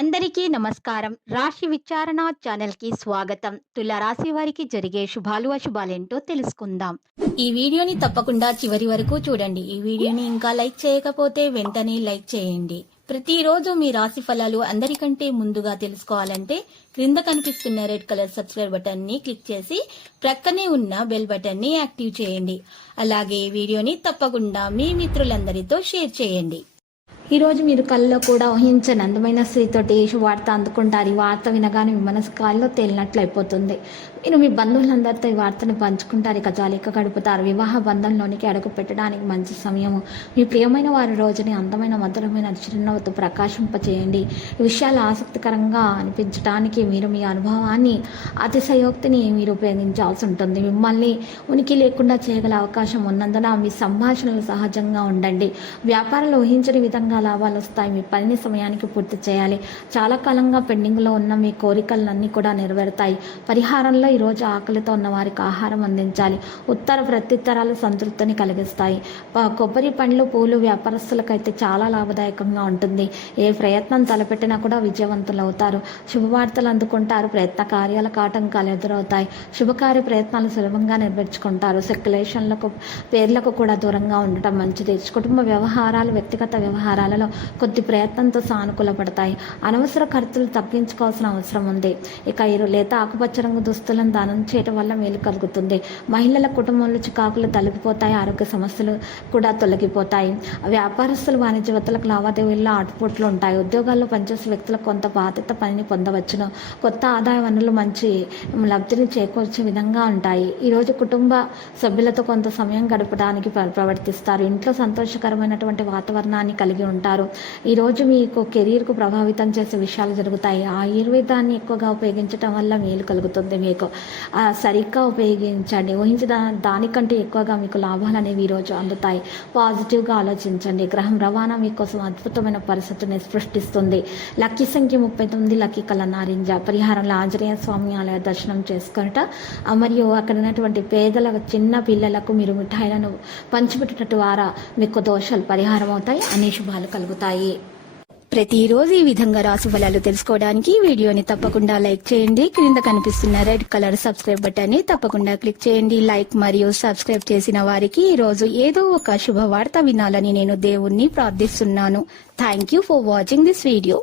అందరికీ నమస్కారం. రాశి విచారణ ఛానల్‌కి స్వాగతం. తుల రాశి వారికి జరిగే శుభాలు, అశుభాలేంటో తెలుసుకుందాం. ఈ వీడియోని తప్పకుండా చివరి వరకు చూడండి. ఈ వీడియోని ఇంకా లైక్ చేయకపోతే వెంటనే లైక్ చేయండి. ప్రతిరోజు మీ రాశి ఫలాలు అందరికంటే ముందుగా తెలుసుకోవాలంటే క్రింద కనిపిస్తున్న రెడ్ కలర్ సబ్స్క్రైబ్ బటన్ ని క్లిక్ చేసి ప్రక్కనే ఉన్న బెల్ బటన్ ని యాక్టివ్ చేయండి. అలాగే వీడియోని తప్పకుండా మీ మిత్రులందరితో షేర్ చేయండి. ఈరోజు మీరు కళ్ళలో కూడా ఊహించని అందమైన స్త్రీతోటి శుభవార్త అందుకుంటారు. ఈ వార్త వినగానే మీ మనసు కాల్లో తేలినట్లు అయిపోతుంది. మీరు మీ బంధువులందరితో ఈ వార్తను పంచుకుంటారు. ఇక జాలిక గడుపుతారు. వివాహ బంధంలోనికి అడుగు పెట్టడానికి మంచి సమయము. మీ ప్రియమైన వారి రోజుని అందమైన మధురమైన చిరునవ్వుతో ప్రకాశింపచేయండి. ఈ విషయాలు ఆసక్తికరంగా అనిపించడానికి మీరు మీ అనుభవాన్ని అతిశయోక్తిని మీరు ఉపయోగించాల్సి ఉంటుంది. మిమ్మల్ని ఉనికి లేకుండా చేయగల అవకాశం ఉన్నందున మీ సంభాషణలు సహజంగా ఉండండి. వ్యాపారాలు ఊహించని విధంగా లాభాలు వస్తాయి. మీ పనిని సమయానికి పూర్తి చేయాలి. చాలా కాలంగా పెండింగ్లో ఉన్న మీ కోరికలన్నీ కూడా నెరవేరుతాయి. పరిహారంలో ఈరోజు ఆకలితో ఉన్న వారికి ఆహారం అందించాలి. ఉత్తర ప్రత్యుత్తరాలు సంతృప్తిని కలిగిస్తాయి. కొబ్బరి పండ్లు, పూలు వ్యాపారస్తులకైతే చాలా లాభదాయకంగా ఉంటుంది. ఏ ప్రయత్నం తలపెట్టినా కూడా విజయవంతులు అవుతారు. శుభవార్తలు అందుకుంటారు. ప్రయత్న కార్యాలకు ఆటంకాలు ఎదురవుతాయి. శుభకార్య ప్రయత్నాలు సులభంగా నెరవేర్చుకుంటారు. సెక్యులేషన్లకు పేర్లకు కూడా దూరంగా ఉండటం మంచిది. కుటుంబ వ్యవహారాలు, వ్యక్తిగత వ్యవహారాలలో కొద్ది ప్రయత్నంతో సానుకూల పడతాయి. అనవసర ఖర్చులు తగ్గించుకోవాల్సిన అవసరం ఉంది. ఇక లేత ఆకుపచ్చ రంగు దుస్తులను దానం చేయడం వల్ల మేలు కలుగుతుంది. మహిళల కుటుంబంలో చికాకులు తొలగిపోతాయి. ఆరోగ్య సమస్యలు కూడా తొలగిపోతాయి. వ్యాపారస్తులు, వాణిజ్యవేత్తలకు లావాదేవీల్లో ఆటుపోట్లు ఉంటాయి. ఉద్యోగాల్లో పనిచేసే వ్యక్తులకు కొంత బాధ్యత పనిని పొందవచ్చును. కొత్త ఆదాయ వనరులు మంచి లబ్ధిని చేకూర్చే విధంగా ఉంటాయి. ఈరోజు కుటుంబ సభ్యులతో కొంత సమయం గడపడానికి ప్రవర్తిస్తారు. ఇంట్లో సంతోషకరమైనటువంటి వాతావరణాన్ని కలిగి ఉంటారు. ఈరోజు మీకు కెరీర్కు ప్రభావితం చేసే విషయాలు జరుగుతాయి. ఆయుర్వేదాన్ని ఎక్కువగా ఉపయోగించడం వల్ల మేలు కలుగుతుంది. మీకు సరిగ్గా ఉపయోగించండి. ఊహించిన దానికంటే ఎక్కువగా మీకు లాభాలు అనేవి ఈరోజు అందుతాయి. పాజిటివ్గా ఆలోచించండి. గ్రహం రవాణా మీకోసం అద్భుతమైన పరిస్థితిని సృష్టిస్తుంది. లక్కీ సంఖ్య 39, లక్కీ కలర్ నారింజ. పరిహారంలో ఆంజనేయ స్వామి ఆలయ దర్శనం చేసుకున్నట మరియు అక్కడ ఉన్నటువంటి పేదల చిన్న పిల్లలకు మీరు మిఠాయిలను పంచిపెట్టేట ద్వారా మీకు దోషాలు పరిహారం అవుతాయి. అనే శుభాలు కలుగుతాయి. ప్రతిరోజు ఈ విధంగా రాశి ఫలాలు తెలుసుకోవడానికి వీడియోని తప్పకుండా లైక్ చేయండి. క్రింద కనిపిస్తున్న రెడ్ కలర్ సబ్స్క్రైబ్ బటన్ ని తప్పకుండా క్లిక్ చేయండి. లైక్ మరియు సబ్స్క్రైబ్ చేసిన వారికి ఈ రోజు ఏదో ఒక శుభవార్త వినాలని నేను దేవుణ్ణి ప్రార్థిస్తున్నాను. Thank you for watching this video.